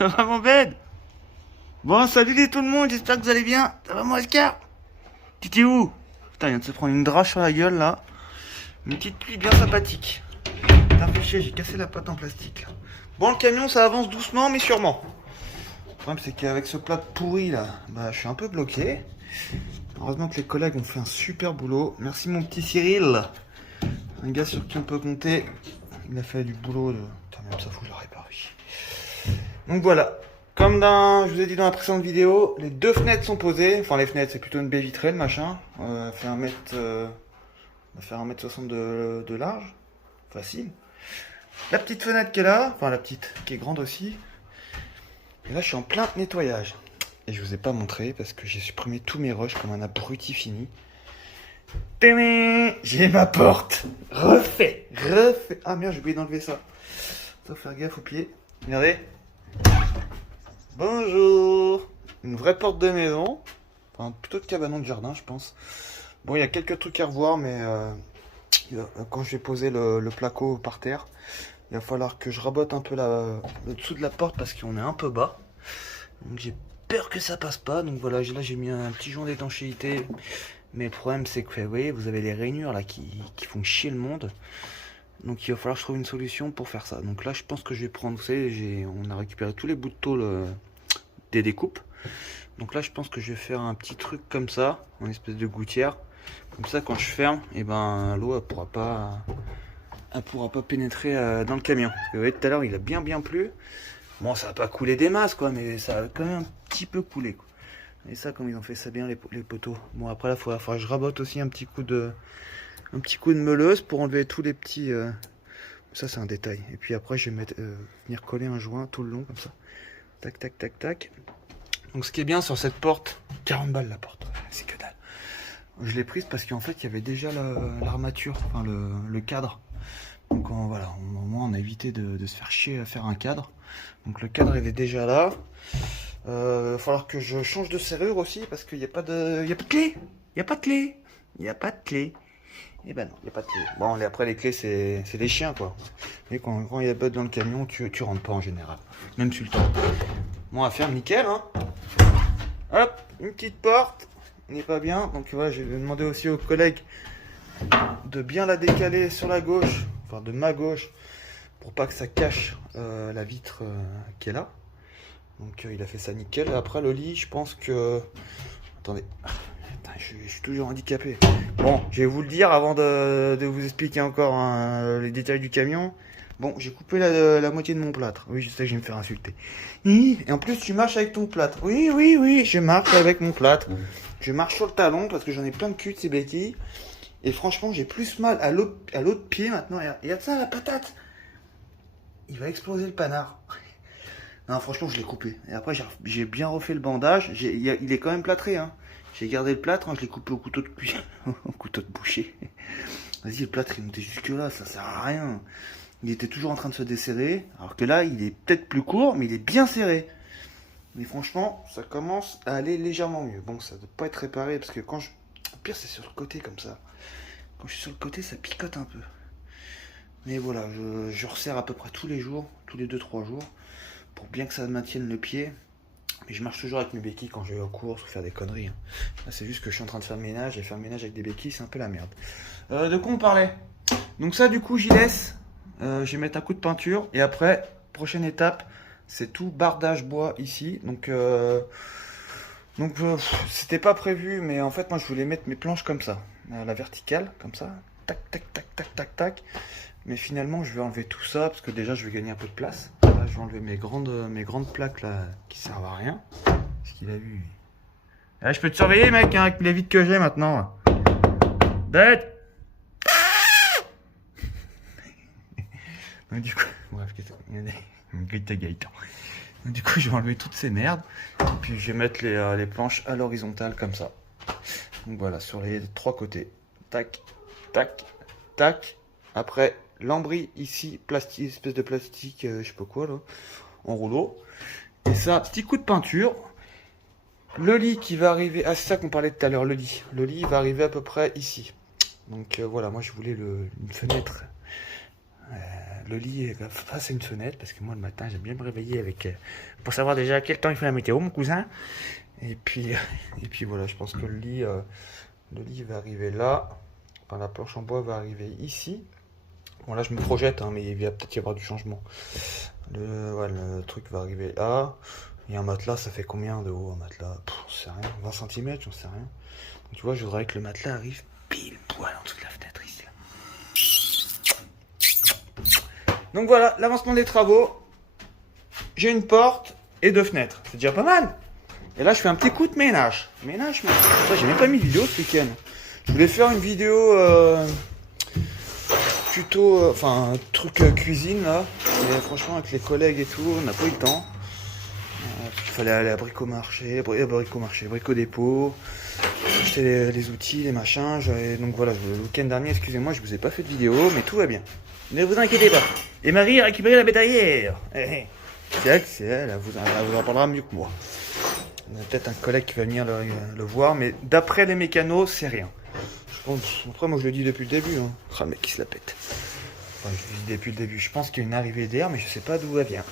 Ça va mon bed? Bon, salut tout le monde, j'espère que vous allez bien. Ça va mon Oscar? T'étais où? Putain, il vient de se prendre une drache sur la gueule là. Une petite pluie bien sympathique. Putain, fait chier, j'ai cassé la pâte en plastique là. Bon, le camion ça avance doucement mais sûrement. Le problème c'est qu'avec ce plat pourri là, bah je suis un peu bloqué. Heureusement que les collègues ont fait un super boulot. Merci mon petit Cyril. Un gars sur qui on peut compter. Il a fait du boulot de... Putain, même ça faut que je le répare. Donc voilà. Comme je vous ai dit dans la précédente vidéo, les deux fenêtres sont posées. Enfin les fenêtres, c'est plutôt une baie vitrée le machin. On fait 1m60 de large. Facile. La petite fenêtre qui est là. Enfin la petite, qui est grande aussi. Et là je suis en plein nettoyage. Et je vous ai pas montré parce que j'ai supprimé tous mes rushs comme un abruti fini. J'ai ma porte. Refait. Ah merde, j'ai oublié d'enlever ça. Faut faire gaffe aux pieds. Regardez. Bonjour. Une vraie porte de maison. Enfin, plutôt de cabanon de jardin, je pense. Bon, il y a quelques trucs à revoir, mais quand je vais poser le placo par terre, il va falloir que je rabote un peu le dessous de la porte parce qu'on est un peu bas. Donc j'ai peur que ça passe pas. Donc voilà, là j'ai mis un petit joint d'étanchéité. Mais le problème c'est que, vous voyez, vous avez les rainures là qui font chier le monde. Donc il va falloir que je trouve une solution pour faire ça. Donc là je pense que je vais prendre, vous savez, on a récupéré tous les bouts de tôle des découpes. Donc là je pense que je vais faire un petit truc comme ça, en espèce de gouttière. Comme ça quand je ferme, et ben l'eau elle pourra pas pénétrer dans le camion. Parce que vous voyez tout à l'heure il a bien plu. Bon ça va pas couler des masses quoi, mais ça a quand même un petit peu coulé quoi. Et ça comme ils ont fait ça bien les poteaux. Bon après là il faudra que je rabote aussi un petit coup de meuleuse pour enlever tous les petits... Ça c'est un détail. Et puis après je vais venir coller un joint tout le long comme ça. Tac. Donc ce qui est bien sur cette porte, 40 balles la porte, c'est que dalle. Je l'ai prise parce qu'en fait il y avait déjà l'armature, enfin le cadre. Donc voilà, au moins on a évité de se faire chier à faire un cadre. Donc le cadre il est déjà là. Il va falloir que je change de serrure aussi parce qu'il n'y a pas de clé. Il n'y a pas de clé. Et ben non, il n'y a pas de clé. Bon, après les clés, c'est les chiens quoi. Et quand il y a bug dans le camion, tu rentres pas en général. Même sur le temps. Bon, à faire nickel, hein. Hop, une petite porte. On n'est pas bien. Donc voilà, je vais demander aussi aux collègues de bien la décaler sur la gauche. Enfin, de ma gauche. Pour pas que ça cache la vitre qui est là. Donc il a fait ça nickel. Après le lit, je pense que... Attendez. Je suis toujours handicapé. Bon, je vais vous le dire avant de vous expliquer encore les détails du camion. Bon, j'ai coupé la moitié de mon plâtre. Oui, je sais que je vais me faire insulter. Et en plus, tu marches avec ton plâtre. Oui, je marche avec mon plâtre. Je marche sur le talon parce que j'en ai plein de cul de ces béquilles. Et franchement, j'ai plus mal à l'autre pied maintenant. Et regarde ça, la patate. Il va exploser le panard. Non, franchement, je l'ai coupé. Et après, j'ai bien refait le bandage. Il est quand même plâtré, hein. J'ai gardé le plâtre, hein, je l'ai coupé au couteau de cuir, au couteau de boucher. Vas-y, le plâtre il montait jusque là, ça sert à rien. Il était toujours en train de se desserrer, alors que là il est peut-être plus court, mais il est bien serré. Mais franchement, ça commence à aller légèrement mieux. Bon, ça ne doit pas être réparé, parce que quand je... Au pire, c'est sur le côté comme ça. Quand je suis sur le côté, ça picote un peu. Mais voilà, je resserre à peu près tous les jours, tous les 2-3 jours, pour bien que ça maintienne le pied. Mais je marche toujours avec mes béquilles quand je vais aux courses ou faire des conneries. Là, c'est juste que je suis en train de faire le ménage et faire le ménage avec des béquilles, c'est un peu la merde. De quoi on parlait? Donc ça, du coup, j'y laisse. Je vais mettre un coup de peinture. Et après, prochaine étape, c'est tout bardage bois ici. Donc c'était pas prévu, mais en fait, moi, je voulais mettre mes planches comme ça. À la verticale, comme ça. Tac. Mais finalement, je vais enlever tout ça parce que déjà, je vais gagner un peu de place. Là, je vais enlever mes grandes plaques là qui servent à rien. Ce qu'il a vu. Ah, je peux te surveiller, mec, hein, avec les vides que j'ai maintenant. Bête. Donc, du coup, bref, Gaëtan. Donc, du coup, je vais enlever toutes ces merdes. Puis, je vais mettre les planches à l'horizontale comme ça. Donc, voilà, sur les 3 côtés. Tac. Après, lambris ici, plastique, espèce de plastique, je sais pas quoi là, en rouleau. Et ça, petit coup de peinture. Le lit qui va arriver, ah c'est ça qu'on parlait tout à l'heure, le lit. Le lit va arriver à peu près ici. Donc voilà, moi je voulais une fenêtre le lit est face à une fenêtre, parce que moi le matin j'aime bien me réveiller avec pour savoir déjà à quel temps il fait la météo, mon cousin. Et puis voilà, je pense que le lit va arriver là. Enfin, la planche en bois va arriver ici. Bon là je me projette, hein, mais il va peut-être y avoir du changement. Le truc va arriver là. Et un matelas, ça fait combien de haut un matelas? J'en sais rien, 20 cm, j'en sais rien. Donc, tu vois, je voudrais que le matelas arrive pile poil en dessous de la fenêtre ici. Là. Donc voilà, l'avancement des travaux. J'ai une porte et 2 fenêtres. C'est déjà pas mal. Et là, je fais un petit coup de ménage. Ça, j'ai même pas mis de vidéo ce week-end. Je voulais faire une vidéo tuto, enfin, un truc cuisine là. Mais franchement, avec les collègues et tout, on n'a pas eu le temps. Il fallait aller à Brico-Marché, Brico-Dépôt, acheter les outils, les machins. Donc voilà, le week-end dernier, excusez-moi, je vous ai pas fait de vidéo, mais tout va bien. Ne vous inquiétez pas. Et Marie a récupéré la bétaillère. C'est elle vous en parlera mieux que moi. On a peut-être un collègue qui va venir le voir, mais d'après les mécanos, c'est rien. Je pense, après, moi je le dis depuis le début. Hein. Oh, le mec qui se la pète. Enfin, je le dis depuis le début. Je pense qu'il y a une arrivée d'air, mais je sais pas d'où elle vient.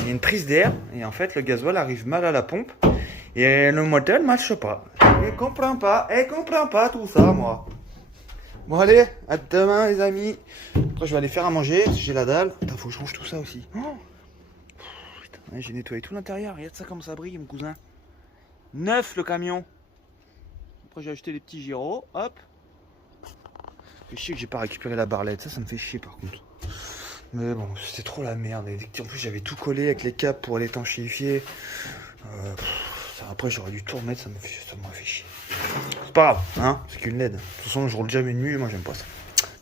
Il y a une prise d'air, et en fait, le gasoil arrive mal à la pompe, et le moteur ne marche pas. Elle comprend pas tout ça, moi. Bon, allez, à demain, les amis. Après, je vais aller faire à manger, j'ai la dalle. Putain, faut que je range tout ça aussi. Oh putain, j'ai nettoyé tout l'intérieur. Regarde ça comme ça brille, mon cousin. Neuf, le camion. Après, j'ai acheté les petits gyros, hop. Fait chier que j'ai pas récupéré la barlette, ça me fait chier par contre. Mais bon, c'était trop la merde. Et en plus, j'avais tout collé avec les câbles pour l'étanchéifier. Après, j'aurais dû tout remettre, ça m'aurait fait chier. C'est pas grave, hein, c'est qu'une LED. De toute façon, je roule jamais de nuit, moi j'aime pas ça.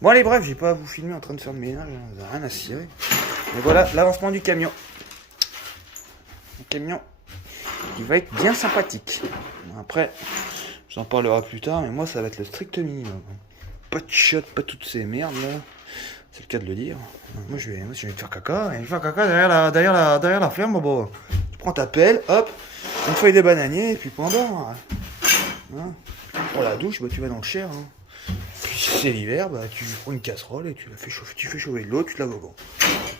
Bon, allez, bref, j'ai pas à vous filmer en train de faire le ménage, hein, vous avez rien à cirer. Mais voilà, l'avancement du camion. Le camion, il va être bien sympathique. Après, j'en parlerai plus tard, mais moi, ça va être le strict minimum. Pas de shot, pas toutes ces merdes là. C'est le cas de le dire. Moi je vais te faire caca. Et je vais faire caca derrière la ferme. Bon. Tu prends ta pelle, hop, une feuille de bananier, et puis pendant. Hein. Pour la douche, bah, tu vas dans le Cher. Hein. Puis si c'est l'hiver, bah, tu prends une casserole et tu la fais chauffer. Tu fais chauffer de l'eau, tu te laves au vent.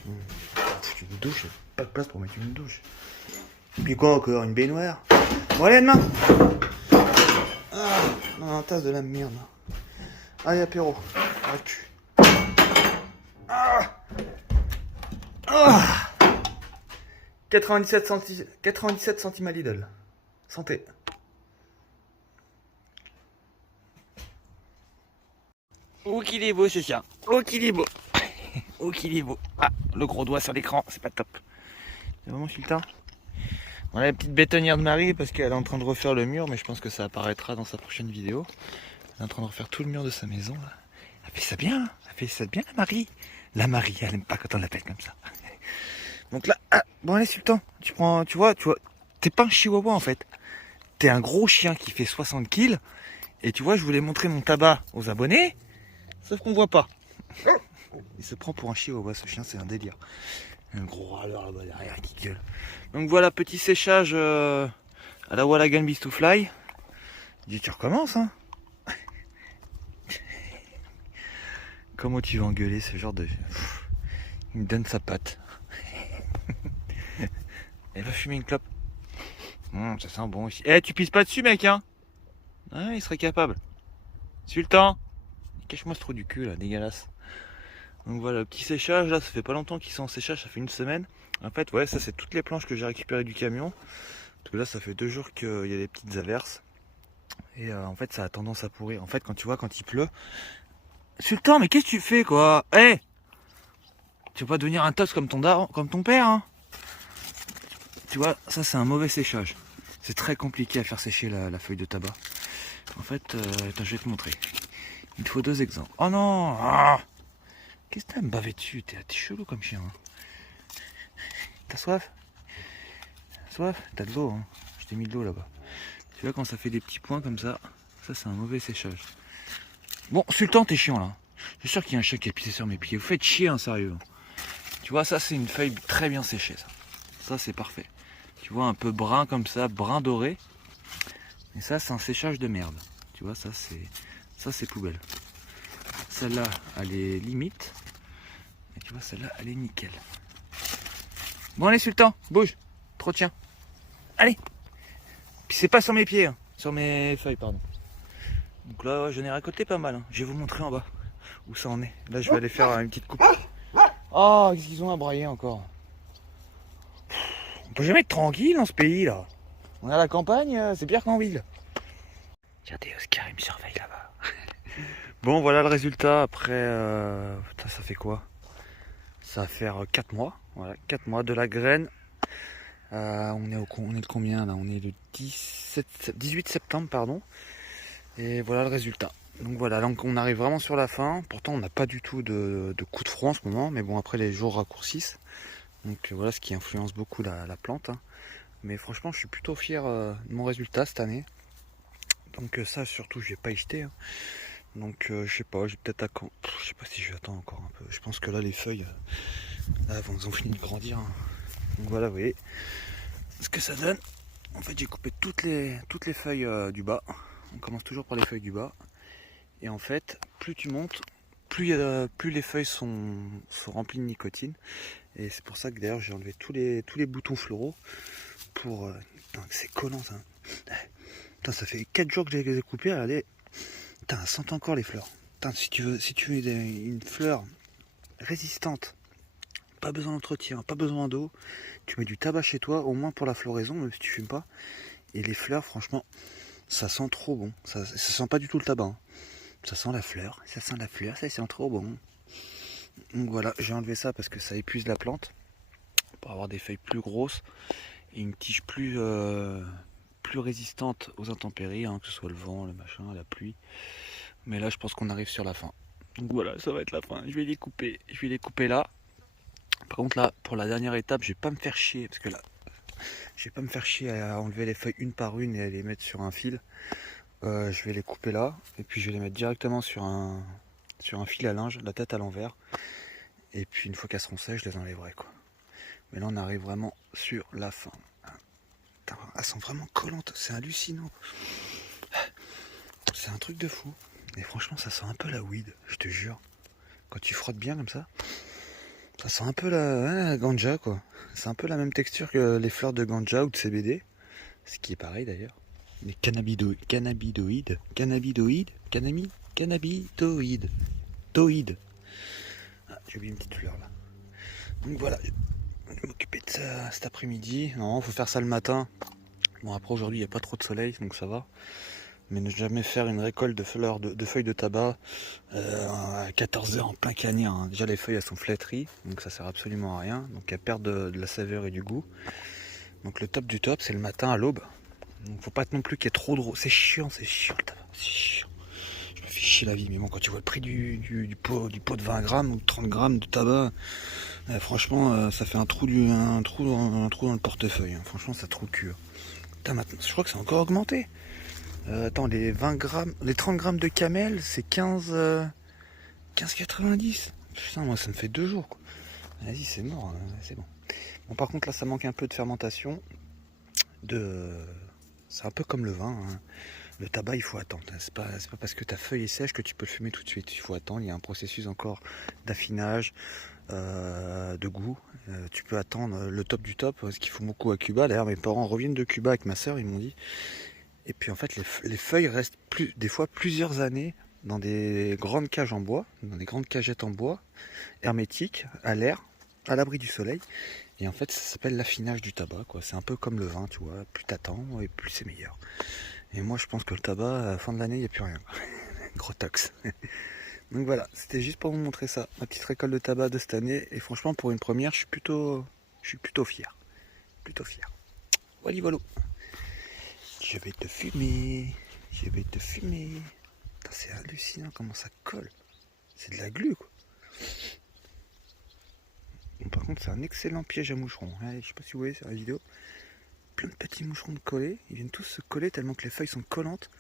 Une douche, pas de place pour mettre une douche. Et puis quoi encore, une baignoire. Bon allez, demain. Ah, non, tasse de la merde. Allez, apéro. Arrête-tu. Ah. Ah. 97 centimes à Lidl. Santé. Oh qu'il est beau ce chien. Oh qu'il est beau. Oh qu'il est beau. Ah, le gros doigt sur l'écran, c'est pas top. C'est vraiment Sultan. On a la petite bétonnière de Marie parce qu'elle est en train de refaire le mur, mais je pense que ça apparaîtra dans sa prochaine vidéo. Elle est en train de refaire tout le mur de sa maison là. Elle fait ça bien, la Marie. La Marie, elle aime pas quand on l'appelle comme ça. Donc là, bon allez Sultan, tu vois, t'es pas un chihuahua en fait. T'es un gros chien qui fait 60 kills. Et tu vois, je voulais montrer mon tabac aux abonnés, sauf qu'on voit pas. Il se prend pour un chihuahua, ce chien, c'est un délire. Un gros râleur là-bas derrière qui gueule. Donc voilà, petit séchage à la Wallagan Beast to Fly. Dis, tu recommences, hein. Comment tu vas engueuler ce genre de... Il me donne sa patte. Elle va fumer une clope. Ça sent bon aussi. Eh, tu pisses pas dessus, mec, hein. Ah, il serait capable. Sultan, cache-moi ce trou du cul, là, dégueulasse. Donc voilà, le petit séchage, là, ça fait pas longtemps qu'ils sont en séchage, ça fait une semaine. En fait, ouais, ça, c'est toutes les planches que j'ai récupérées du camion. Parce que là, ça fait 2 jours qu'il y a des petites averses. Et en fait, ça a tendance à pourrir. En fait, quand tu vois, quand il pleut... Sultan, mais qu'est-ce que tu fais, quoi? Eh hey, tu vas pas devenir un toss comme ton père, hein? Tu vois, ça, c'est un mauvais séchage. C'est très compliqué à faire sécher la feuille de tabac. En fait, attends, je vais te montrer. Il te faut 2 exemples. Oh non! Qu'est-ce que t'as à me baver dessus? T'es chelou comme chien. Hein. T'as soif? Soif? T'as de l'eau, hein? Je t'ai mis de l'eau là-bas. Tu vois, quand ça fait des petits points comme ça, c'est un mauvais séchage. Bon, Sultan, t'es chiant là. Je suis sûr qu'il y a un chien qui a pissé sur mes pieds. Vous faites chier, hein, sérieux. Tu vois, ça, c'est une feuille très bien séchée, ça. Ça, c'est parfait. Tu vois, un peu brun comme ça, brun doré. Et ça, c'est un séchage de merde. Tu vois, ça, c'est poubelle. Celle-là, elle est limite. Et tu Tu vois, celle-là, elle est nickel. Bon, allez, Sultan, bouge. Trop tiens. Allez. Puis c'est pas sur mes pieds, hein. Sur mes feuilles, pardon. Donc là, j'en ai récolté pas mal. Hein. Je vais vous montrer en bas où ça en est. Là, je vais aller faire une petite coupe. Oh, qu'est-ce qu'ils ont à brailler encore. On peut jamais être tranquille dans ce pays, là. On est à la campagne, c'est pire qu'en ville. Regardez, Oscar, il me surveille là-bas. Bon, voilà le résultat après... Putain, ça fait quoi? Ça va faire 4 mois. Voilà, 4 mois de la graine. On est le combien là? On est le 18 septembre, pardon. Et voilà le résultat. Donc voilà, donc on arrive vraiment sur la fin. Pourtant, on n'a pas du tout de coup de froid en ce moment. Mais bon, après, les jours raccourcissent. Donc voilà ce qui influence beaucoup la plante. Hein. Mais franchement, je suis plutôt fier de mon résultat cette année. Donc ça, surtout, je vais pas y jeter. Hein. Donc je sais pas, je vais peut-être attendre. Je sais pas si je vais attendre encore un peu. Je pense que là, les feuilles, là, elles ont fini de grandir. Hein. Donc voilà, vous voyez ce que ça donne. En fait, j'ai coupé toutes les feuilles du bas. On commence toujours par les feuilles du bas. Et en fait, plus tu montes, plus les feuilles sont remplies de nicotine. Et c'est pour ça que d'ailleurs, j'ai enlevé tous les boutons floraux. Pour... c'est collant ça. Putain, ça fait 4 jours que je les ai coupés. Regardez. Putain, elles sentent encore les fleurs. Putain, si tu veux une fleur résistante, pas besoin d'entretien, pas besoin d'eau, tu mets du tabac chez toi, au moins pour la floraison, même si tu fumes pas. Et les fleurs, franchement, ça sent trop bon. Ça sent pas du tout le tabac. Hein. Ça sent la fleur, ça sent trop bon. Donc voilà, j'ai enlevé ça parce que ça épuise la plante. Pour avoir des feuilles plus grosses et une tige plus résistante aux intempéries, hein, que ce soit le vent, le machin, la pluie. Mais là, je pense qu'on arrive sur la fin. Donc voilà, ça va être la fin. Je vais les couper là. Par contre là, pour la dernière étape, je vais pas me faire chier parce que là, je vais pas me faire chier à enlever les feuilles une par une et à les mettre sur un fil. Je vais les couper là et puis je vais les mettre directement sur un fil à linge, la tête à l'envers. Et puis une fois qu'elles seront sèches, je les enlèverai quoi. Mais là, on arrive vraiment sur la fin. Putain, elles sont vraiment collantes, c'est hallucinant. C'est un truc de fou. Et franchement, ça sent un peu la weed, je te jure. Quand tu frottes bien comme ça sent un peu la ganja quoi. C'est un peu la même texture que les fleurs de ganja ou de CBD. Ce qui est pareil d'ailleurs. Les cannabidoïdes. Toïdes. Ah, j'ai oublié une petite fleur là. Donc voilà, je vais m'occuper de ça cet après-midi. Non, faut faire ça le matin. Bon après aujourd'hui il n'y a pas trop de soleil donc ça va. Mais ne jamais faire une récolte de fleurs de feuilles de tabac à 14 h en plein cagnard. Hein. Déjà les feuilles elles sont flétries, donc ça sert absolument à rien. Donc elles perdent de la saveur et du goût. Donc le top du top c'est le matin à l'aube. Donc faut pas non plus qu'il y ait trop de... C'est chiant le tabac. C'est chiant. Je me fais chier la vie. Mais bon quand tu vois le prix du pot de 20 grammes ou 30 grammes de tabac, franchement ça fait un trou dans le portefeuille. Hein. Franchement ça trouve le cul. Putain, maintenant, je crois que c'est encore augmenté. Attends, les 20 grammes, les 30 grammes de camel, c'est 15,90. Putain, moi ça me fait 2 jours quoi. Vas-y, c'est mort, hein, c'est bon. Bon, par contre là, ça manque un peu de fermentation. C'est un peu comme le vin. Hein. Le tabac, il faut attendre. C'est pas parce que ta feuille est sèche que tu peux le fumer tout de suite. Il faut attendre. Il y a un processus encore d'affinage, de goût. Tu peux attendre le top du top, ce qu'il faut beaucoup à Cuba. D'ailleurs, mes parents reviennent de Cuba avec ma soeur, ils m'ont dit. Et puis en fait, les feuilles restent des fois plusieurs années dans des grandes cages en bois, dans des grandes cagettes en bois, hermétiques, à l'air, à l'abri du soleil. Et en fait, ça s'appelle l'affinage du tabac, quoi. C'est un peu comme le vin, tu vois. Plus t'attends, et plus c'est meilleur. Et moi, je pense que le tabac, à la fin de l'année, il n'y a plus rien. Gros tox. Donc voilà, c'était juste pour vous montrer ça. Ma petite récolte de tabac de cette année. Et franchement, pour une première, je suis plutôt fier. Plutôt fier. Voilà, voilà. Je vais te fumer. C'est hallucinant comment ça colle. C'est de la glu quoi. Bon, par contre c'est un excellent piège à moucherons. Ouais, je sais pas si vous voyez sur la vidéo. Plein de petits moucherons de coller. Ils viennent tous se coller tellement que les feuilles sont collantes.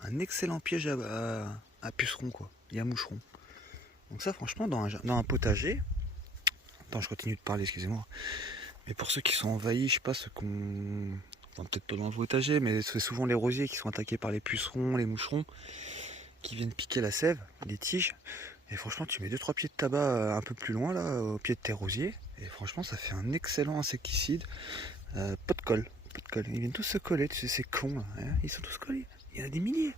Un excellent piège à pucerons quoi. Et à moucherons. Donc ça franchement dans un potager. Attends je continue de parler, excusez-moi. Mais pour ceux qui sont envahis, je sais pas ceux qu'on... Enfin, peut-être pas dans le potager, mais c'est souvent les rosiers qui sont attaqués par les pucerons, les moucherons, qui viennent piquer la sève, les tiges. Et franchement, tu mets 2-3 pieds de tabac un peu plus loin, là, au pied de tes rosiers. Et franchement, ça fait un excellent insecticide. Pas de colle. Pas de colle. Ils viennent tous se coller, tu sais, ces cons là. Hein, ils sont tous collés. Il y en a des milliers.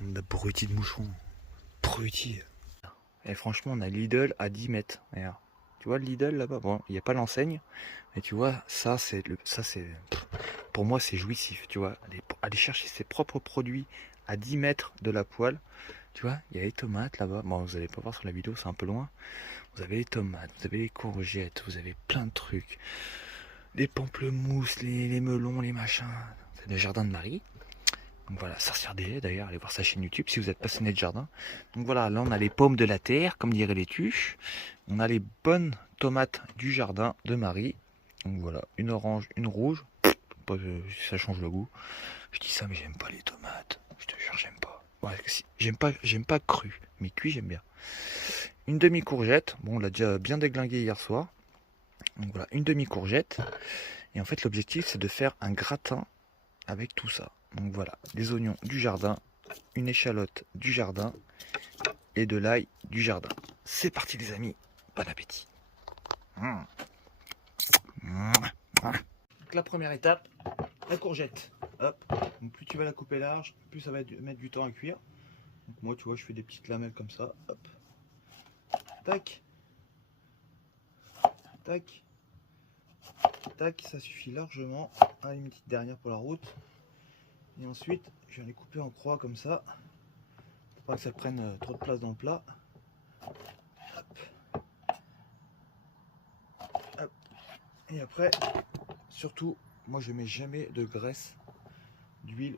D'abrutis de moucherons. Abrutis. Et franchement, on a Lidl à 10 mètres. Regarde. Tu vois le Lidl là-bas? Bon, il n'y a pas l'enseigne. Mais tu vois, ça, c'est pour moi, c'est jouissif. Tu vois, aller chercher ses propres produits à 10 mètres de la poêle. Tu vois, il y a les tomates là-bas. Bon, vous n'allez pas voir sur la vidéo, c'est un peu loin. Vous avez les tomates, vous avez les courgettes, vous avez plein de trucs. Les pamplemousses, les melons, les machins. C'est le jardin de Marie. Donc voilà, sorcière des haies d'ailleurs, allez voir sa chaîne YouTube si vous êtes passionné de jardin. Donc voilà, là on a les pommes de la terre, comme diraient les tuches. On a les bonnes tomates du jardin de Marie. Donc voilà, une orange, une rouge. Ça change le goût. Je dis ça mais j'aime pas les tomates. Je te jure, j'aime pas. Ouais, si, j'aime pas cru, mais cuit j'aime bien. Une demi-courgette, bon on l'a déjà bien déglingué hier soir. Donc voilà, une demi-courgette. Et en fait l'objectif c'est de faire un gratin avec tout ça. Donc voilà, des oignons du jardin, une échalote du jardin et de l'ail du jardin. C'est parti les amis, bon appétit. Donc la première étape, la courgette. Hop. Donc plus tu vas la couper large, plus ça va mettre du temps à cuire. Donc moi tu vois je fais des petites lamelles comme ça. Hop. Tac. Tac. Tac, ça suffit largement. Allez, une petite dernière pour la route. Et ensuite je vais les couper en croix comme ça. Pour pas que ça prenne trop de place dans le plat. Hop. Hop. Et après, surtout, moi je mets jamais de graisse, d'huile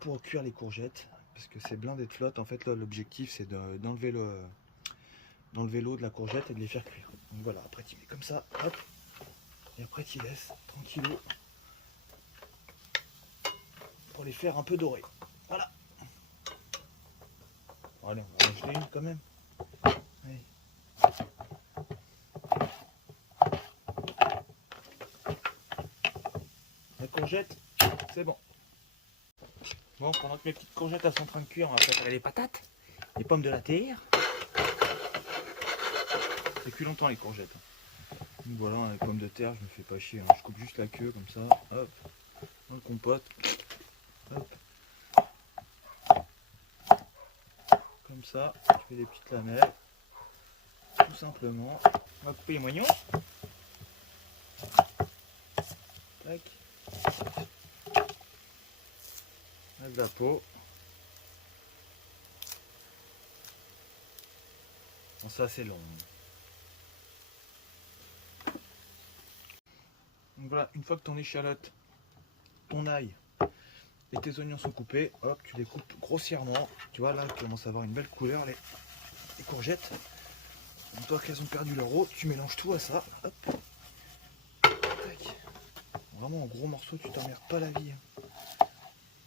pour cuire les courgettes. Parce que c'est blindé de flotte. En fait là l'objectif c'est d'enlever l'eau de la courgette et de les faire cuire. Donc voilà, après tu mets comme ça, hop. Et après tu laisses tranquillou pour les faire un peu dorés. Voilà. Bon, allez, on va en rajouter une quand même. Allez. La courgette, c'est bon. Bon, pendant que mes petites courgettes elles sont en train de cuire, on va préparer les patates, les pommes de la terre. Ça cuit longtemps les courgettes. Donc voilà, les pommes de terre, je me fais pas chier. Hein. Je coupe juste la queue comme ça, hop, on le compote. Hop. Comme ça, je fais des petites lamelles. Tout simplement. On va couper les moignons. Tac. Avec la peau. Bon, ça c'est long. Donc voilà, une fois que ton échalote, ton ail et tes oignons sont coupés, hop, tu les coupes grossièrement. Tu vois là, tu commences à avoir une belle couleur les courgettes. Une fois qu'elles ont perdu leur eau, tu mélanges tout à ça. Hop. Tac. Vraiment en gros morceaux, tu t'emmerdes pas la vie.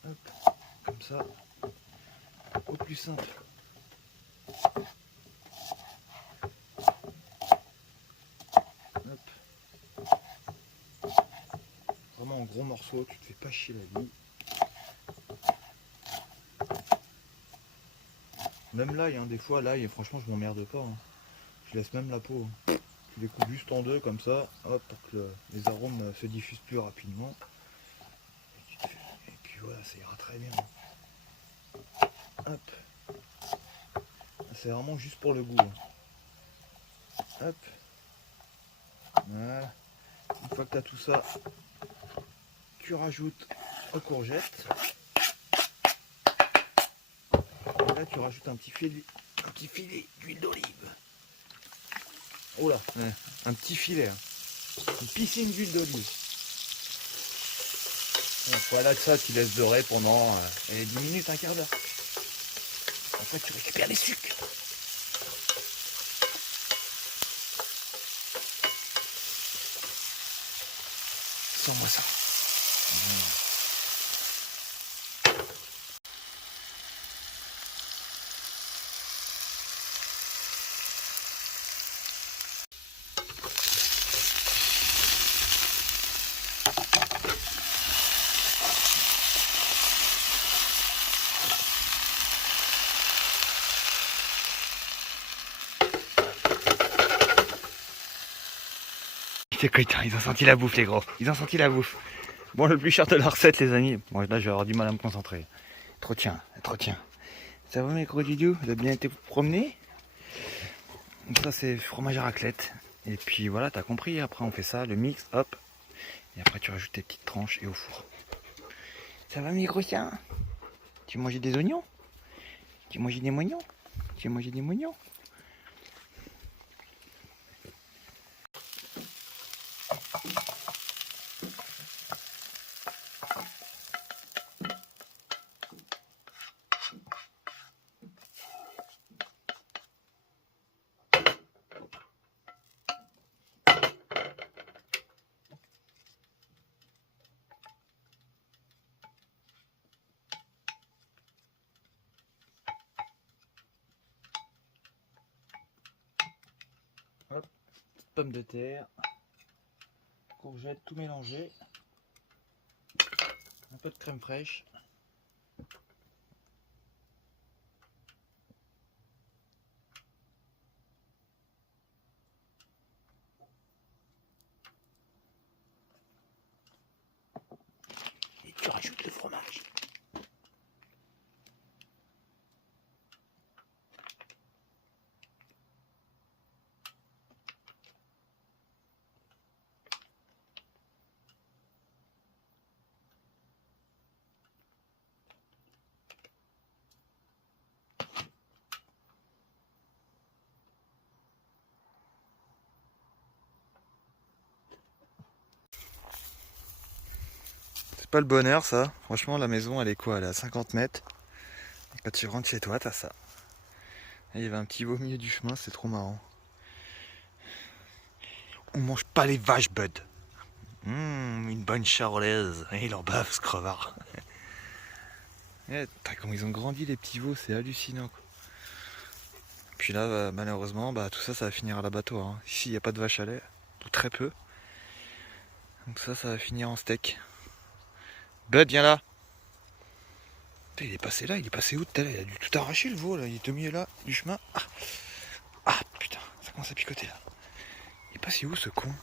Hop. Comme ça. Au plus simple. Hop. Vraiment en gros morceaux, tu te fais pas chier la vie. Même l'ail, hein, des fois l'ail, franchement je m'emmerde pas. Hein. Je laisse même la peau. Hein. Je les coupe juste en deux comme ça, hop, pour que les arômes se diffusent plus rapidement. Et puis voilà, ça ira très bien. Hop. C'est vraiment juste pour le goût. Hein. Hop. Voilà. Une fois que tu as tout ça, tu rajoutes aux courgettes. Et là tu rajoutes un petit filet d'huile d'olive. Oh là, ouais, un petit filet. Hein. Une piscine d'huile d'olive. Voilà que ça, tu laisses dorer pendant 10 minutes, un quart d'heure. Après tu récupères les sucres. Sens-moi ça. C'est coitin, ils ont senti la bouffe les gros. Ils ont senti la bouffe. Bon, le plus cher de la recette les amis. Bon là je vais avoir du mal à me concentrer. Trop tiens. Ça va mes gros didous? Vous avez bien été vous promener? Donc ça c'est fromage à raclette. Et puis voilà, t'as compris, après on fait ça, le mix, hop. Et après tu rajoutes tes petites tranches et au four. Ça va mes gros chiens? Tu manges des oignons? Tu manges des moignons? Tu manges des moignons? Hop, pommes de terre, courgettes, tout mélangé, un peu de crème fraîche. Et tu rajoutes le fromage. C'est pas le bonheur ça. Franchement la maison elle est quoi? Elle est à 50 mètres. Et quand tu rentres chez toi t'as ça. Et il y avait un petit veau au milieu du chemin, c'est trop marrant. On mange pas les vaches Bud. Une bonne charolaise. Et il en bave ce crevard. Eh, comment ils ont grandi les petits veaux, c'est hallucinant quoi. Puis là malheureusement tout ça va finir à l'abattoir. Hein. Ici il n'y a pas de vache à lait, ou très peu. Donc ça va finir en steak. Bud viens là. Putain, il est passé là, il est passé où tout à l'heure? Il a dû tout arracher le veau là, il est au milieu là du chemin. Ah putain, ça commence à picoter là. Il est passé où ce con?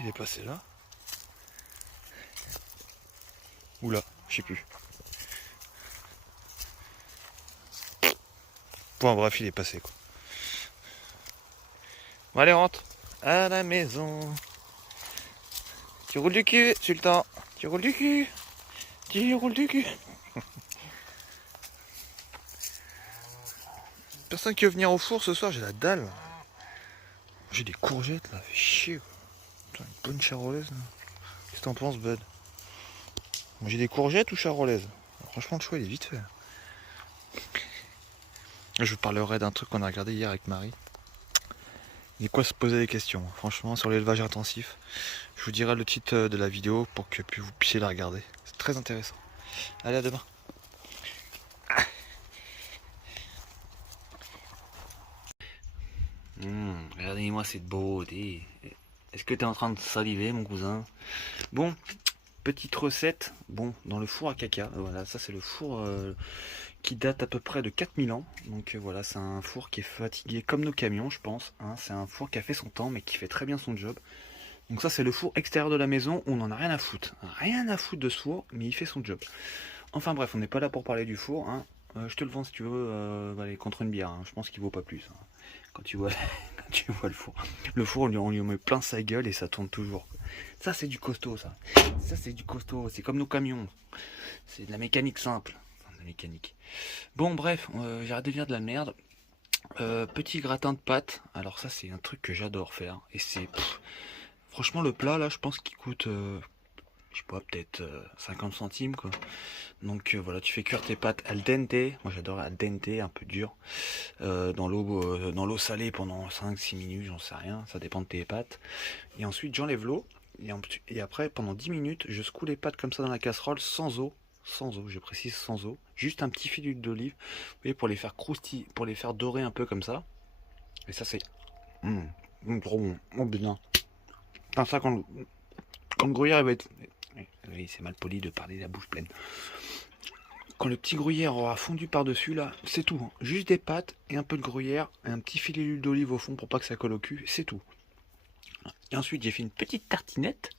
Il est passé là? Ou là, je sais plus. Bon bref, il est passé quoi. Bon allez rentre à la maison. Tu roules du cul, Sultan. Tu roules du cul. Tu roules du cul. Personne qui veut venir au four ce soir, j'ai la dalle. J'ai des courgettes là, fait chier quoi. Putain, une bonne charolaise là. Qu'est-ce que t'en penses Bud? Manger des courgettes ou charolaise? Franchement le choix il est vite fait. Je vous parlerai d'un truc qu'on a regardé hier avec Marie. Il y a quoi se poser des questions, franchement, sur l'élevage intensif. Je vous dirai le titre de la vidéo pour que vous puissiez la regarder. C'est très intéressant. Allez, à demain. Regardez-moi cette beauté. Est-ce que tu es en train de saliver, mon cousin? Bon, petite recette. Bon, dans le four à caca. Voilà, ça c'est le four qui date à peu près de 4000 ans. Donc voilà, c'est un four qui est fatigué comme nos camions, je pense. Hein. C'est un four qui a fait son temps, mais qui fait très bien son job. Donc ça c'est le four extérieur de la maison, on en a rien à foutre. Rien à foutre de ce four, mais il fait son job. Enfin bref, on n'est pas là pour parler du four. Hein. Je te le vends si tu veux, allez, contre une bière. Hein. Je pense qu'il vaut pas plus. Hein. Quand tu vois, quand tu vois le four. Le four, on lui met plein sa gueule et ça tourne toujours. Ça c'est du costaud ça. Ça c'est du costaud, c'est comme nos camions. C'est de la mécanique simple. Enfin, de la mécanique. Bon bref, j'arrête de dire de la merde. Petit gratin de pâtes. Alors ça c'est un truc que j'adore faire. Et c'est... Franchement, le plat, là, je pense qu'il coûte, je sais pas, peut-être 50 centimes, quoi. Donc voilà, tu fais cuire tes pâtes al dente. Moi, j'adore al dente, un peu dur. Dans l'eau salée pendant 5-6 minutes, j'en sais rien. Ça dépend de tes pâtes. Et ensuite, j'enlève l'eau. Et après, pendant 10 minutes, je secoue les pâtes comme ça dans la casserole, sans eau. Sans eau, je précise sans eau. Juste un petit fil d'huile d'olive. Vous voyez, pour les faire croustiller, pour les faire dorer un peu comme ça. Et ça, c'est... trop bon. Oh, bien. Enfin, ça, quand le gruyère va être... Oui, c'est mal poli de parler la bouche pleine. Quand le petit gruyère aura fondu par-dessus, là, c'est tout. Hein. Juste des pâtes et un peu de gruyère et un petit filet d'huile d'olive au fond pour pas que ça colle au cul, c'est tout. Et ensuite, j'ai fait une petite tartinette.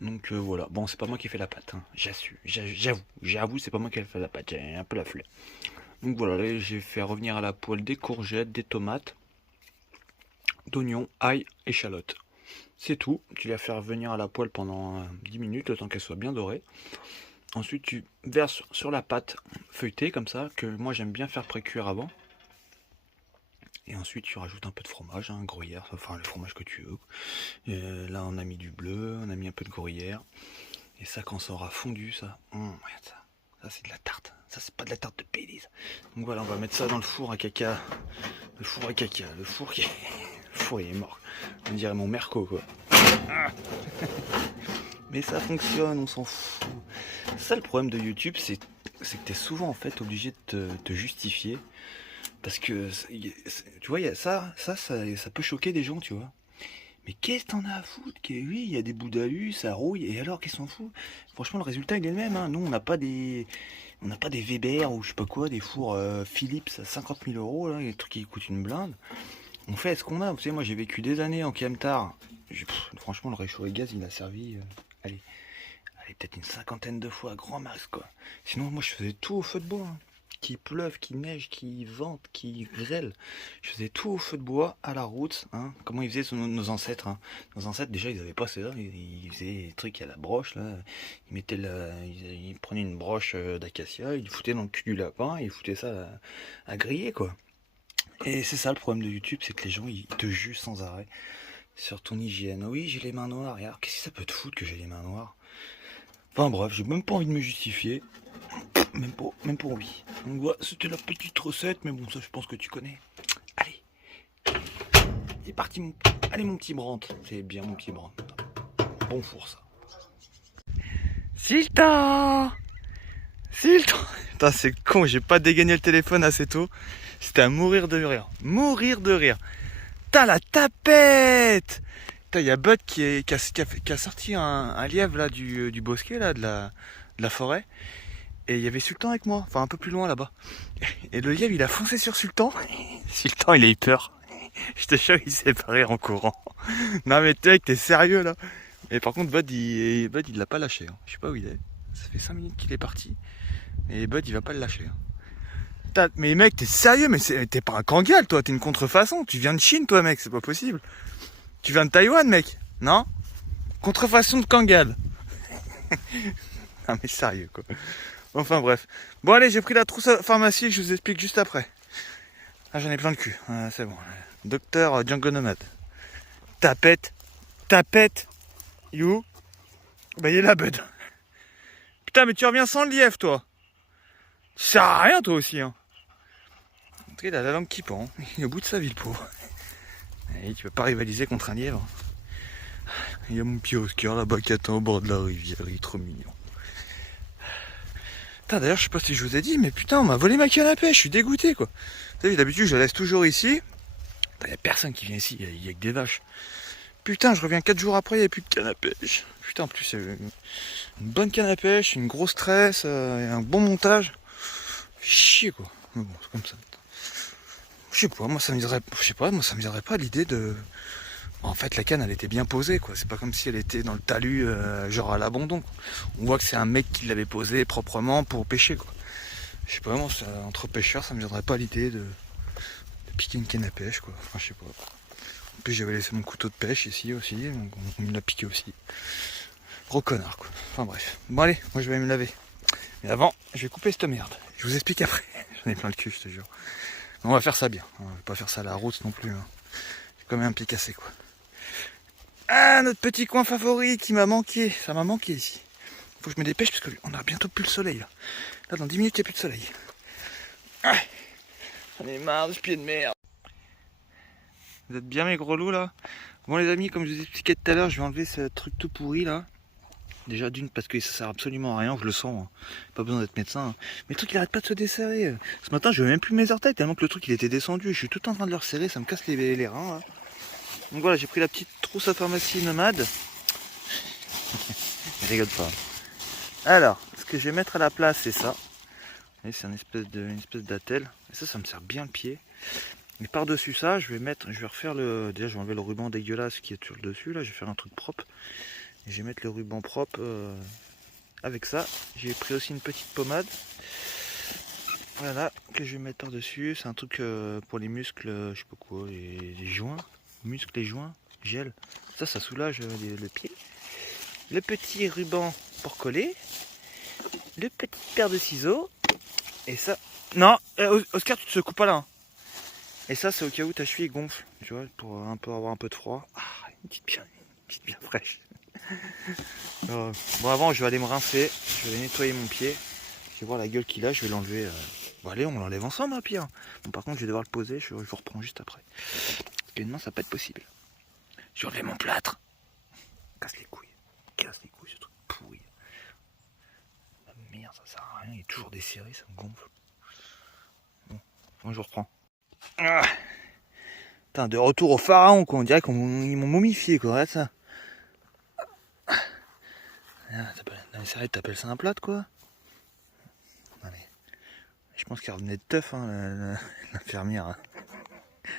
Donc voilà, bon, c'est pas moi qui ai fait la pâte, hein. J'avoue, c'est pas moi qui ai fait la pâte, j'ai un peu la flemme. Donc voilà, là, j'ai fait revenir à la poêle des courgettes, des tomates, d'oignons, ail, échalotes. C'est tout, tu vas faire venir à la poêle pendant 10 minutes, le temps qu'elle soit bien dorée. Ensuite, tu verses sur la pâte feuilletée, comme ça, que moi j'aime bien faire pré-cuire avant. Et ensuite, tu rajoutes un peu de fromage, hein, gruyère, enfin le fromage que tu veux. Là, on a mis du bleu, on a mis un peu de gruyère. Et ça, quand ça aura fondu, ça, regarde ça. Ça, c'est de la tarte. Ça, c'est pas de la tarte de Baileys. Donc voilà, on va mettre ça dans le four à caca. Le four à caca. Le four, le four, il est mort. On dirait mon merco, quoi. Mais ça fonctionne, on s'en fout. Ça, le problème de YouTube, c'est que t'es souvent, en fait, obligé de te justifier. Parce que, tu vois, ça peut choquer des gens, tu vois. Mais qu'est-ce que t'en as à foutre? Oui, il y a des bouts d'alu, ça rouille, et alors, qu'est-ce qu'on fout? Franchement, le résultat, il est le même, hein. Nous, on n'a pas des Weber ou je sais pas quoi, des fours Philips à 50 000 euros, là, des trucs qui coûtent une blinde. On fait ce qu'on a. Vous savez, moi, j'ai vécu des années en camtar. Franchement, le réchaud et gaz, il a servi, allez, peut-être une cinquantaine de fois, grand max, quoi. Sinon, moi, je faisais tout au feu de bois, hein. Qu'il pleuve, qu'il neige, qu'il vente, qu'il grêle. Je faisais tout au feu de bois, à la route. Hein. Comment ils faisaient nos ancêtres, hein. Nos ancêtres, déjà, ils n'avaient pas ça. Ils faisaient des trucs à la broche. Là. Ils prenaient une broche d'acacia, ils foutaient dans le cul du lapin, et ils foutaient ça à griller, quoi. Et c'est ça le problème de YouTube, c'est que les gens, ils te jugent sans arrêt sur ton hygiène. Oui, j'ai les mains noires. Et alors, qu'est-ce que ça peut te foutre que j'ai les mains noires? Enfin bref, j'ai même pas envie de me justifier. Même pour oui. Donc voilà, c'était la petite recette, mais bon, ça je pense que tu connais. Allez, c'est parti, allez mon petit Brandt. C'est bien mon petit Brandt. Bon four ça. Silta. Putain, c'est con, j'ai pas dégainé le téléphone assez tôt. C'était à mourir de rire. Putain, la tapette. Putain, il y a Bud qui a sorti un lièvre là du bosquet, là, de la forêt. Et il y avait Sultan avec moi, enfin un peu plus loin là-bas. Et le lièvre, il a foncé sur Sultan. Sultan, il a eu peur. Je te jure, il s'est barré en courant. Non mais mec, t'es sérieux là? Et par contre, Bud, il l'a pas lâché. Hein. Je sais pas où il est. Ça fait 5 minutes qu'il est parti. Et Bud, il va pas le lâcher. Hein. Mais mec, t'es sérieux? Mais t'es pas un Kangal, toi. T'es une contrefaçon. Tu viens de Chine, toi, mec. C'est pas possible. Tu viens de Taïwan, mec. Non? Contrefaçon de Kangal. Non mais sérieux, quoi. Enfin bref. Bon allez, j'ai pris la trousse à pharmacie, je vous explique juste après. Ah, j'en ai plein le cul. Ah, c'est bon. Docteur Django Nomad. Tapette. You. Bah il est là, Bud. Putain, mais tu reviens sans le lièvre, toi. Tu sers à rien, toi aussi, hein. En tout cas, il a la langue qui pend. Il est au bout de sa vie, le pauvre. Et tu peux pas rivaliser contre un lièvre. Il y a mon petit Oscar là-bas qui attend au bord de la rivière. Il est trop mignon. D'ailleurs, je sais pas si je vous ai dit, mais putain, on m'a volé ma canne à pêche, je suis dégoûté, quoi. Vous savez, d'habitude, je la laisse toujours ici. Il n'y a personne qui vient ici, il y a que des vaches. Putain, je reviens 4 jours après, il n'y a plus de canne à pêche. Putain, en plus, c'est une bonne canne à pêche, une grosse tresse, un bon montage. Chier, quoi. Mais bon, c'est comme ça. Je sais pas, moi, ça me viendrait pas l'idée de... En fait, la canne, elle était bien posée, quoi. C'est pas comme si elle était dans le talus, genre à l'abandon. On voit que c'est un mec qui l'avait posée proprement pour pêcher, quoi. Je sais pas, moi, entre pêcheurs, ça me viendrait pas l'idée de piquer une canne à pêche, quoi. Enfin, je sais pas. En plus, j'avais laissé mon couteau de pêche ici aussi, donc on me l'a piqué aussi. Gros connard, quoi. Enfin, bref. Bon, allez, moi, je vais me laver. Mais avant, je vais couper cette merde. Je vous explique après. J'en ai plein le cul, je te jure. On va faire ça bien. On va pas faire ça à la route non plus. Hein. J'ai quand même un pied cassé, quoi. Ah, notre petit coin favori qui m'a manqué. Ça m'a manqué ici. Faut que je me dépêche parce qu'on a bientôt plus le soleil. Là, dans 10 minutes, il n'y a plus de soleil. Ah, j'en ai marre de ce pied de merde. Vous êtes bien mes gros loups là? Bon les amis, comme je vous expliquais tout à l'heure, je vais enlever ce truc tout pourri là. Déjà d'une parce que ça sert absolument à rien, je le sens. Hein. Pas besoin d'être médecin. Hein. Mais le truc il arrête pas de se desserrer. Ce matin je n'avais même plus mes orteils tellement que le truc il était descendu. Je suis tout en train de le resserrer, ça me casse les reins. Là. Donc voilà, j'ai pris la petite trousse à pharmacie nomade. Je rigole pas. Alors, ce que je vais mettre à la place, c'est ça. C'est une espèce d'attelle. Et ça me sert bien le pied. Mais par-dessus ça, je vais refaire le... Déjà, je vais enlever le ruban dégueulasse qui est sur le dessus. Là, je vais faire un truc propre. Et je vais mettre le ruban propre avec ça. J'ai pris aussi une petite pommade. Voilà, que je vais mettre par-dessus. C'est un truc pour les muscles, je sais pas quoi, les joints. Muscles et joints, gel. Ça soulage le pied. Le petit ruban pour coller. Le petit paire de ciseaux. Et ça... Non, Oscar, tu te secoues pas là. Hein. Et ça, c'est au cas où ta cheville gonfle, tu vois, pour avoir un peu de froid. Ah, une petite bien fraîche. Bon, avant, je vais aller me rincer. Je vais aller nettoyer mon pied. Je vais voir la gueule qu'il a, je vais l'enlever. Bon, allez, on l'enlève ensemble, hein, pire. Bon, par contre, je vais devoir le poser, je vous reprends juste après. Parce que demain, ça va pas être possible. Je vais enlever mon plâtre. Casse les couilles, ce truc pourri. Ah, merde, ça sert à rien, il est toujours desserré, ça me gonfle. Bon, moi, je reprends. Ah. Putain, de retour au pharaon, quoi. On dirait qu'ils m'ont momifié, quoi. Regarde ça. T'appelles ça un plâtre, quoi. Allez. Je pense qu'elle revenait de teuf, hein, l'infirmière. Hein.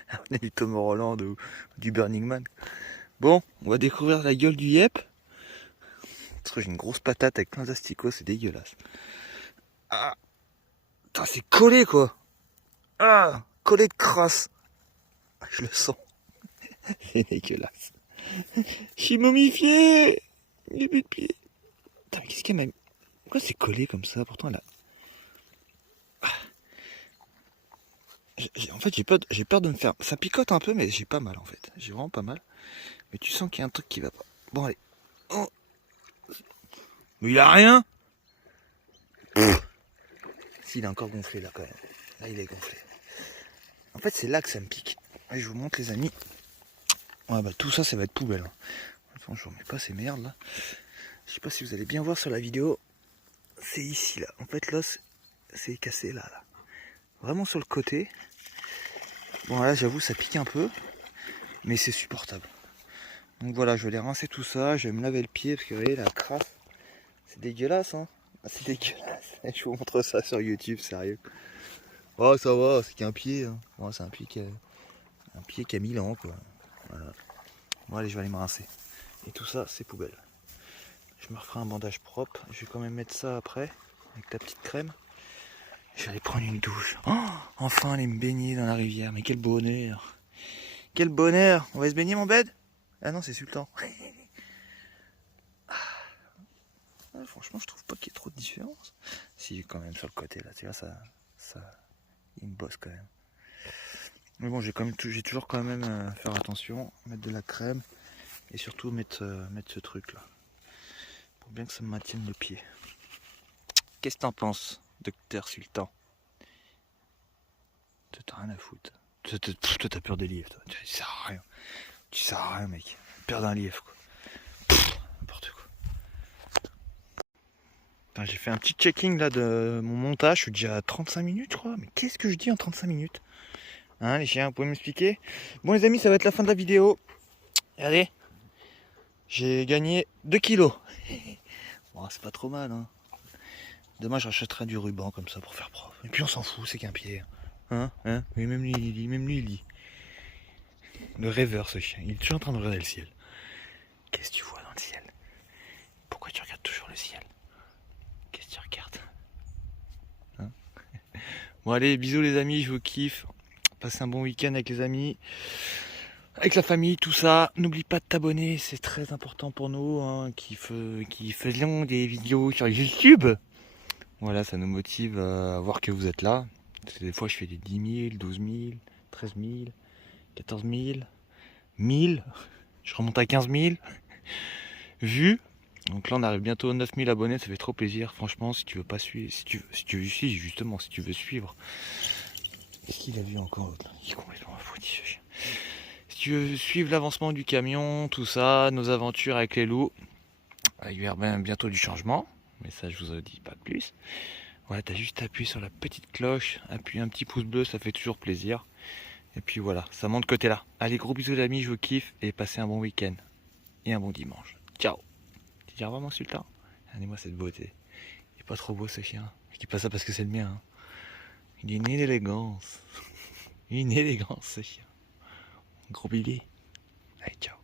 Elle revenait du Tom Holland ou du Burning Man. Bon, on va découvrir la gueule du yep. Parce que j'ai une grosse patate avec plein d'asticots, c'est dégueulasse. Ah, putain, c'est collé, quoi. Ah, collé de crasse. Je le sens. C'est dégueulasse. Je suis momifié. J'ai plus de pied. Putain, mais qu'est-ce qu'elle m'a mis? Pourquoi c'est collé comme ça? Pourtant, elle a... En fait, j'ai peur de me faire... Ça picote un peu, mais j'ai pas mal, en fait. J'ai vraiment pas mal. Mais tu sens qu'il y a un truc qui va pas. Bon, allez. Oh. Mais il a rien. Si, il est encore gonflé, là, quand même. Là, il est gonflé. En fait, c'est là que ça me pique. Allez, je vous montre, les amis. Ouais, bah, tout ça, ça va être poubelle. Enfin, je remets pas ces merdes, là. Je sais pas si vous allez bien voir sur la vidéo. C'est ici, là. En fait, l'os, c'est cassé, là. Vraiment sur le côté. Bon, là, j'avoue, ça pique un peu. Mais c'est supportable. Donc voilà, je vais aller rincer tout ça. Je vais me laver le pied, parce que vous voyez, la crasse. C'est dégueulasse, hein. Ah, c'est dégueulasse. Je vous montre ça sur YouTube, sérieux. Oh, ça va, c'est qu'un pied. Hein. Ouais, c'est un pied qui a 1000 ans, quoi. Voilà. Bon, allez, je vais aller me rincer. Et tout ça, c'est poubelle. Je me referai un bandage propre. Je vais quand même mettre ça après, avec ta petite crème. Je vais aller prendre une douche. Oh, enfin, aller me baigner dans la rivière. Mais quel bonheur. Quel bonheur. On va se baigner, mon bed? Ah non, c'est Sultan. Ah, franchement, je trouve pas qu'il y ait trop de différence. Si, quand même, sur le côté, là, tu vois, ça... Il y a une bosse, quand même. Mais bon, j'ai toujours quand même faire attention. Mettre de la crème. Et surtout, mettre ce truc-là. Pour bien que ça me maintienne le pied. Qu'est-ce que t'en penses, docteur Sultan? T'as rien à foutre. Toi, t'as peur des lièvres, toi. Tu sers à rien. Tu sers à rien, mec. Peur d'un lièvre, quoi. N'importe quoi. Putain, j'ai fait un petit checking là de mon montage. Je suis déjà à 35 minutes, je crois. Mais qu'est-ce que je dis en 35 minutes? Hein, les chiens, vous pouvez m'expliquer? Bon, les amis, ça va être la fin de la vidéo. Regardez. J'ai gagné 2 kilos. Bon, c'est pas trop mal, hein. Demain, je rachèterai du ruban comme ça pour faire propre. Et puis, on s'en fout, c'est qu'un pied. Hein? Mais même lui, il lit. Le rêveur, ce chien. Il est toujours en train de regarder le ciel. Qu'est-ce que tu vois dans le ciel? Pourquoi tu regardes toujours le ciel? Qu'est-ce que tu regardes? Hein? Bon, allez, bisous les amis, je vous kiffe. Passez un bon week-end avec les amis, avec la famille, tout ça. N'oublie pas de t'abonner, c'est très important pour nous, hein, qui faisions des vidéos sur YouTube. Voilà, ça nous motive à voir que vous êtes là. Parce que des fois, je fais des 10 000, 12 000, 13 000, 14 000, 1000. Je remonte à 15 000 vues. Donc là, on arrive bientôt à 9 000 abonnés. Ça fait trop plaisir. Franchement, si tu veux pas suivre, si tu veux suivre, justement, si tu veux suivre. Qu'est-ce qu'il a vu encore l'autre là? Il est complètement foutu, ce chien. Si tu veux suivre l'avancement du camion, tout ça, nos aventures avec les loups, il va y avoir bientôt du changement. Mais ça, je vous en dis pas plus. Voilà, t'as juste appuyé sur la petite cloche, appuyer un petit pouce bleu, ça fait toujours plaisir. Et puis voilà, ça monte côté là. Allez, gros bisous les amis, je vous kiffe et passez un bon week-end et un bon dimanche. Ciao. Tu dis au revoir mon sultan? Regardez-moi cette beauté. Il est pas trop beau ce chien. Je dis pas ça parce que c'est le mien. Hein. Il est une élégance. Une élégance, ce chien. Gros bébé. Allez, ciao.